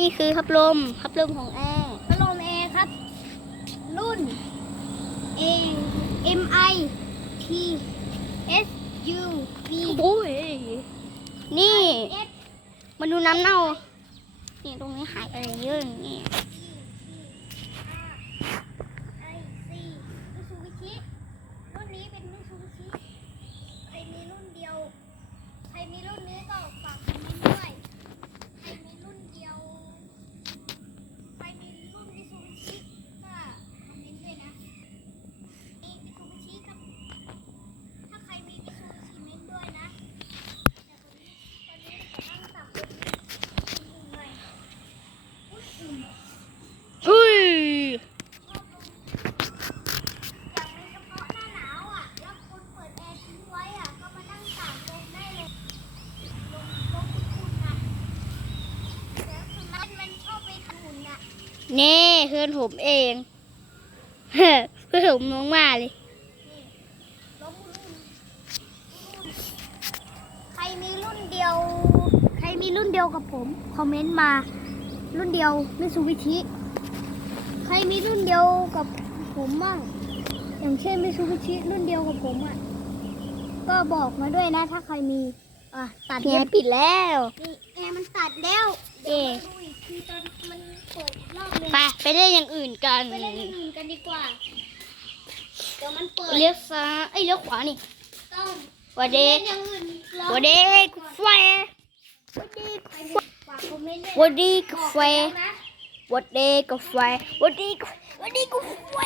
นี่คือพัดลมพัดลมของแอร์พัดลมแอร์ครับ รุ่น A M I T S U V โอ้ยนี่ S มาดูน้ำเน่านี่ตรงนี้หายอะไรเยอะอย่างนี้ I C มิซูบิชิรุ่นนี้เป็นมิซูบิชิใครมีรุ่นเดียวใครมีรุ่นนี้ก็ฝากคอมเมนต์ด้วย ใครมีรุ่นเดียว ใครมีรุ่นมิซูบิชิก็คอมเมนต์ด้วยนะนี่มิซูบิชิครับ ถ้าใครมีมิซูบิชิเมนต์ด้วยนะ แต่ตอนนี้ตอนนี้จะตั้งต่ำอุ่นๆหน่อยอุ่นๆ เฮ้ย อย่างในเฉพาะหน้าหนาวอะ แล้วคุณเปิดแอร์ทิ้งไว้อะ ก็มานั่งตากลมได้เลย ลมลมอุ่นๆนะแล้วสุนัขมันชอบไปทำหุ่นอะ นี่ เพื่อนผมเองเฮ้อเพื่อนผมน้องมาเลยนี่ลมอุ่นๆใครมีรุ่นเดียว ใครมีรุ่นเดียวกับผมคอมเมนต์มา รุ่นเดียวมิซูบิชิใครมีรุ่นเดียวกับผมบ้างอย่างเช่นมิซูบิชิรุ่นเดียวกับผมอะก็บอกมาด้วยนะถ้าใครมีอะตัดเพียเย็บปิดแล้วนี่แอร์มันตัดแล้วเอ๊ะเดี๋ยวมาดูอีกทีตอนมันเปิดอีกรอบหนึงไปไปเล่นอย่างอื่นกันไปเล่นอย่างอื่นกันดีกว่า เดี๋ยวมันเปิดเลี้ยวซ้ายเอ้ยเลี้ยวขวานี่ต้องวันเล่ดีนอย่างอื่นรอวันดีกาแฟใครมีฝากคอมเมนต์ด้วยวันดีกาบอกแฟไปแล้วนะวันดีกาแฟวันดีกาวันดีกาแฟ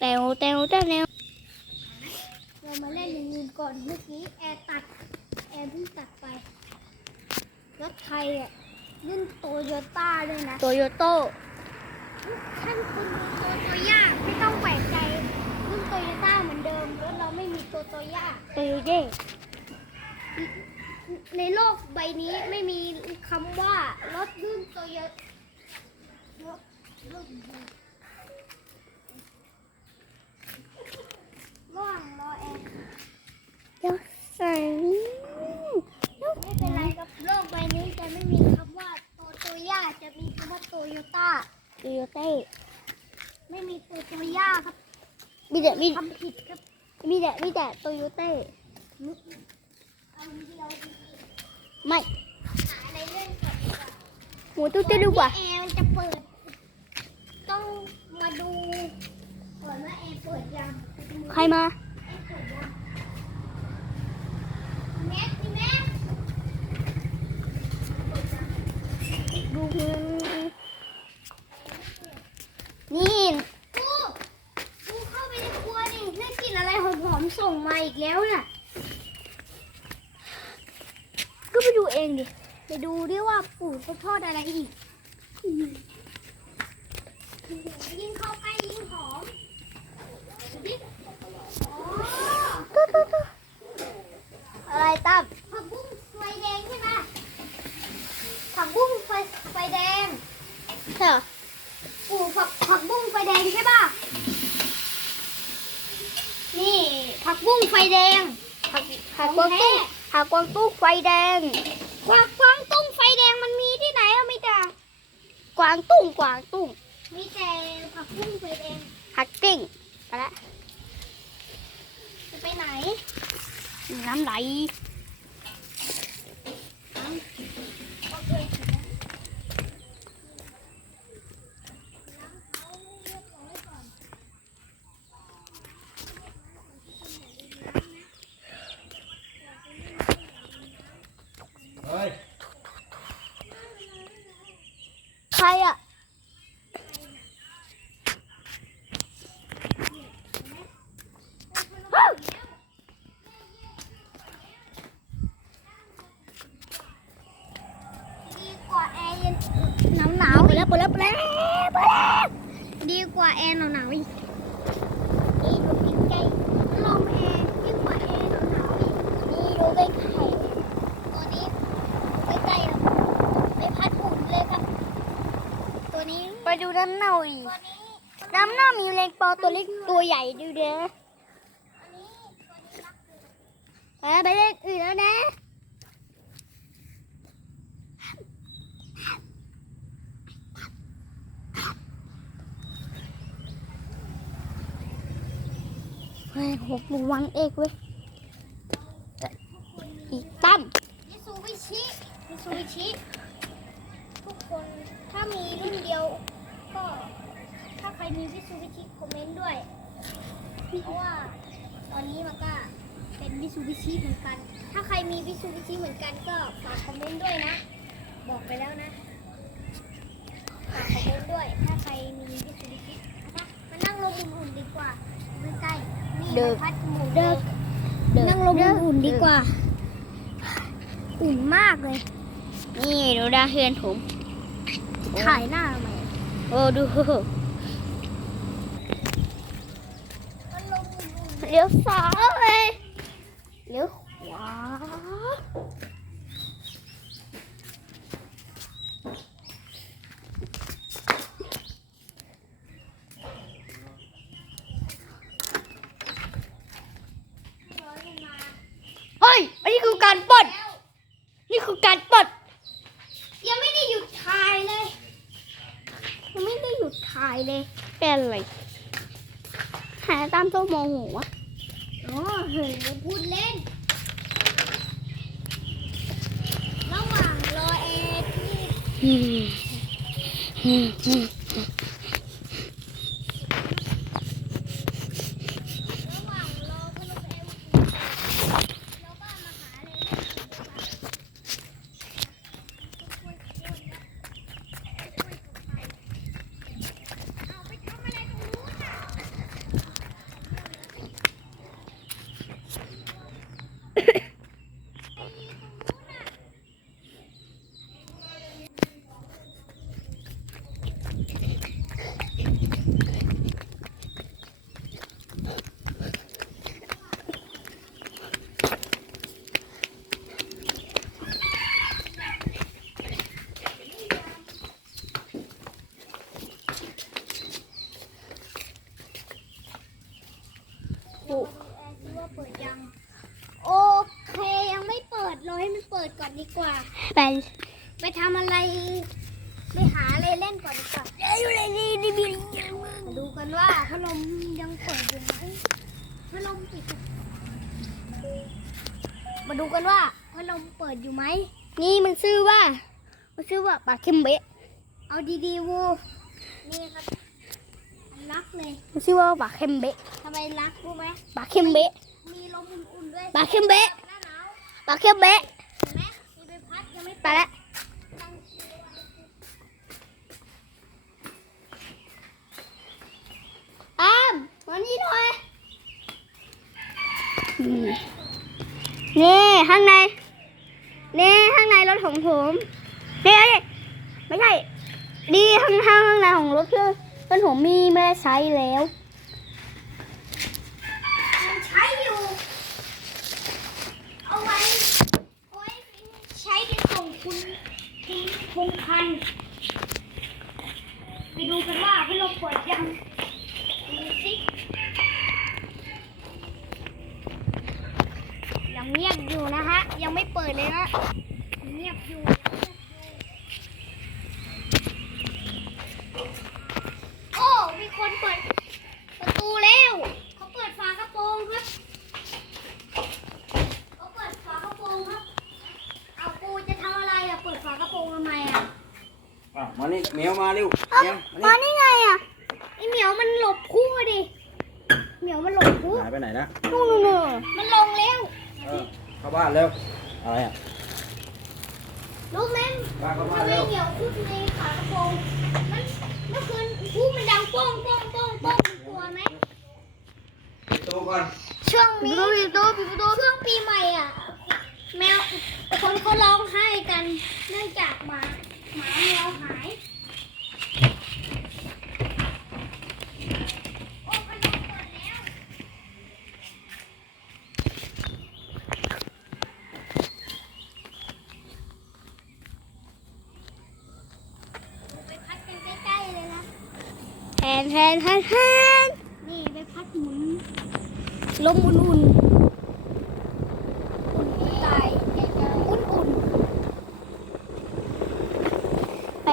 แตวแตวแตวแนวเรามาเล่นอย่างอื่นก่อนเมื่อกี้แอร์ตัด แอร์เพิ่งตัดไป รถไทยอะรุ่นโตโยต้าด้วยนะ โตโยโต้ท่านคุณดูโตโตย่าไม่ต้องแปลกใจรุ่นโตโยต้าเหมือนเดิมรถเราไม่มีโตโตย่าโตโยเย่ในโลกใบนี้ไม่มีคำว่ารถรุ่นโตโยรถรุ่นระหว่างรอแอร์ เลี้ยวซ้าย ไม่เป็นไรกับ โลกใบนี้จะไม่มีคำว่าโตโตย่าจะมีคำว่าโตโยต้าโตโยเต้ไม่มีโตโตย่าครับมีแต่มีทำผิดครับมีแต่มีแต่โตโยเต้เอาเดียวดีไม่หาอะไรเล่นก่อนดีกว่าหัวตู้เต้ดีกว่าแอร์มันจะเปิด ต้องมาดูก่อนว่าแอร์เปิดยังใครมาแอร์เปิดยังแม็กนี่แม็กเปิดยัง ดูเงิ นี่กูกูเข้าไปในครัวนี่ได้กลิ่นอะไรหอมๆส่งมาอีกแล้วน่ะ ก็ไปดูเองดิ ไปดูดิว่าปู่เขาทอดอะไรอีก ยิ่งเข้าใกล้ยิ่งหอมดิอ๋อ อะไรตั้ม ผักบุ้งไฟแดงใช่ไหมผักบุ้งไฟไฟแดง ใช่เหรอ ปู่ผักผักบุ้งไฟแดงใช่ป่ะ นี่ผักบุ้งไฟแดง ผักผักกวางตุ้งผักกวาง ตุ้งไฟแดง กวางกวางตุ้งไฟแดงมันมีที่ไหนอะมีแต่กวางตุ้งกวางตุ้งมีแต่ผักบุ้งไฟแดงผักกิ้งไปละจะไปไหน น้ำไหล โอเค เฮ้ย ใครอะ ดีกว่าแอร์เย็นหนาวหนาว เปิดแล้วเปิดแล้วเปิดแล้วเปิดแล้วดีกว่าแอร์หนาวหนาวอีกนี่ดูใกล้ๆลมแอร์ยิ่งกว่าแอร์หนาวหนาวอีกนี่ดูใกล้ตัวนี้ใกล้ๆครับไม่พัดหุ่นเลยครับ ตัวนี้ๆไปดูน้ำเน่าอีกตัวนี้น้ำเน่ามีแรงปอตัวเล็กตัวใหญ่ดูเด้ออันนี้ตัวนี้รักเลยไปไปเล่นอื่นแล้วนะ ฮ้หกระวังเอกเว้ยอีกตั้มมิซูบิชิมิซูบิชิทุกคนถ้ามีรุ่นเดียว ก็ถ้าใครมีมิซูบิชิคอมเมนต์ด้วย เพราะว่าตอนนี้มันก็เป็นมิซูบิชิเหมือนกัน ถ้าใครมีมิซูบิชิเหมือนกันก็ฝากคอมเมนต์ด้วยนะ บอกไปแล้วนะฝากคอมเมนต์ด้วย ถ้าใครมีมิซูบิชินะคะมานั่งลมอุ่นๆดีกว่า เดิกพัดจมูกเดิกนั่งลมอุ่นๆดีกว่า อุ่นมากเลย นี่ดูดาเฮือนผม ถ่ายหน้าทำไมโอ้ดูมันลมอุ่นเลี้ยวซ้ายเลี้ยวขวา ๆร้อยลงมา เฮ้ยอันนี้คือการปล้น แล้ว นี่คือการปล้น ยังไม่ได้หยุดถ่ายเลย ยังไม่ได้หยุดถ่ายเลย เป็นอะไร หาตามตัวโมโหวะอ๋อเฮ้ยพูดเล่น ระหว่างรอแอร์ที่ อืมอืมอืม ระหว่างรอพัดลมแอร์อุ่นๆแล้วก็มาหาอะไรเล่นกันดีกว่าคุยกับคนนะคุยกับใครเอาไปทำอะไรตรงนู้นน่ะ โอ้ แอร์คิดว่าเปิดยัง โอเคยังไม่เปิดรอให้มันเปิด ก่อนดีกว่า ไป ไปทำอะไร ไปหาอะไรเล่นก่อนดีกว่ามาดูกันว่าพัดลมยังเปิดอยู่ไหมพัดลมปิด มาดูกันว่าพัดลมเปิดอยู่ไหม นี่มันชื่อว่า มันชื่อว่าปลาเค็มเบะ เอาดีๆวูนี่ครับรักเลยมันชื่อว่าปลาเค็มเบะทำไมรักรู้ไหมปลาเค็มเบะ มีลมอุ่นๆด้วย ปลาเค็มเบะหน้าหนาวปลาเค็มเบะ ไม่ไปแล้วตั้งชื่อไว้อามมานี่หน่อยนี่ข้างใน นี่ข้างในรถของผมนี่นี่ไม่ใช่ดีข้างข้างข้างในของรถคือรถผมมีไม่ได้ใช้แล้ว ยังใช้อยู่ เอาไว้เอาไว้ใช้ไปส่ง คุณคุณพงพันธ์ไปดูกันว่าพี่ลมเปิดยังดูสิยังเงียบอยู่นะฮะ ยังไม่เปิดเลยนะเงียบอยู่โอ้ มีคนเปิดประตูแล้ว เขาเปิดฝากระโปรงครับ เขาเปิดฝากระโปรงครับ เอาปูจะทำอะไรอะ เปิดฝากระโปรงทำไมอะ อะ มานี่เหมียวมาเร็วเอ้าเหมียวมามานี่นี่ไงอะไอเหมียวมันหลบคู่อะดิเหมียวมันหลบคู่หายไปไหนนะนู่นนู่นนู่นมันลงแล้วเออเข้าบ้านเร็วอะไรอะรู้ไหมมาเข้าบ้าทำนไมเร็วเหมียวคู่ในฝากระโปรงมันเมื่อคืนคู่มันดังโป้งโป้งโป้งโป้งกลัวไหมปิดประตูก่อนช่วงนี้ปิดประตูปิดประตูช่วงปีใหม่อะ แมวคนเขาร้องไห้กันเนื่องจากหมาหมา แมวหายโอ้พัดลมเปิดแล้วไปพัดกันใต้เลยนะแทนแทนแทนแทนนี่ไปพัดหมุนลมอุ่นๆอุ่นตายอุ่น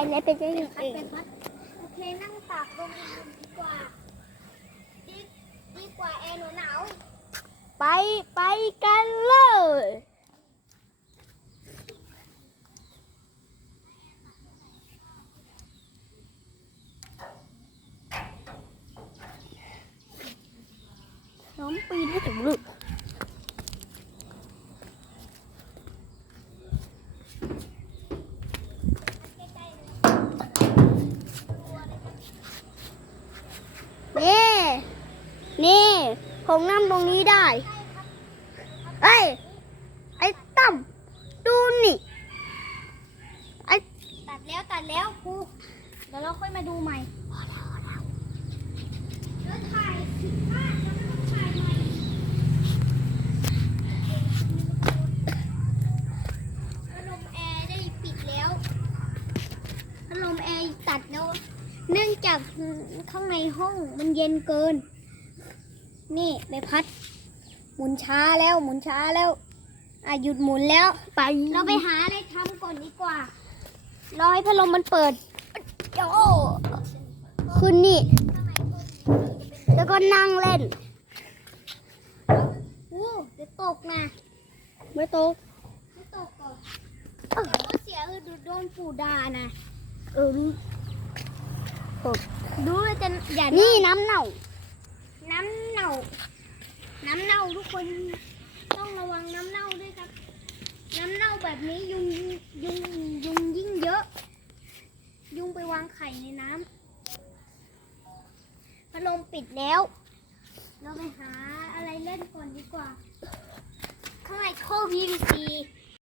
ไปเลยไปเลยๆพัดไปพัดโอเคนั่งตากลมดีกว่า ดีดีกว่าแอร์หนาวไปไปกันเลย น้องปีนให้ถึงลึก นี่ นี่ ผมนั่งตรงนี้ได้เอ้ยไอ้ตั้มดูนี่ไอ้ตัดแล้วตัดแล้วครูเดี๋ยวเราค่อยมาดูใหม่แล้วถ่ายสิบห้าแล้วต้องถ่ายใหม่ลมแอร์ได้ปิดแล้วลมแอร์ตัดแล้ว เนื่องจากข้างในห้องมันเย็นเกิน นี่ใบพัด หมุนช้าแล้วหมุนช้าแล้วอะหยุดหมุนแล้วไปเราไปหาอะไรทำก่อนดีกว่ารอให้พัดลมมันเปิดโอ้ขึ้นนี่ แล้วก็นั่งเล่นอู้เดี๋ยวตกนะไม่ตกไม่ตกก่อนเดี๋ยวก็เสียคือโดนปู่ด่านะเออรู้ดูเลยจะอย่านี่น้ำเน่าน้ำเน้ำเน่าทุกคนต้องระวังน้ำเน่าด้วยครับ น้ำเน่าแบบนี้ยุงยุงยุงยิ่งเยอะ ยุงไปวางไข่ในน้ำพัดลมปิดแล้ว เราไปหาอะไรเล่นก่อนดีกว่า ข้างในท่อ PVC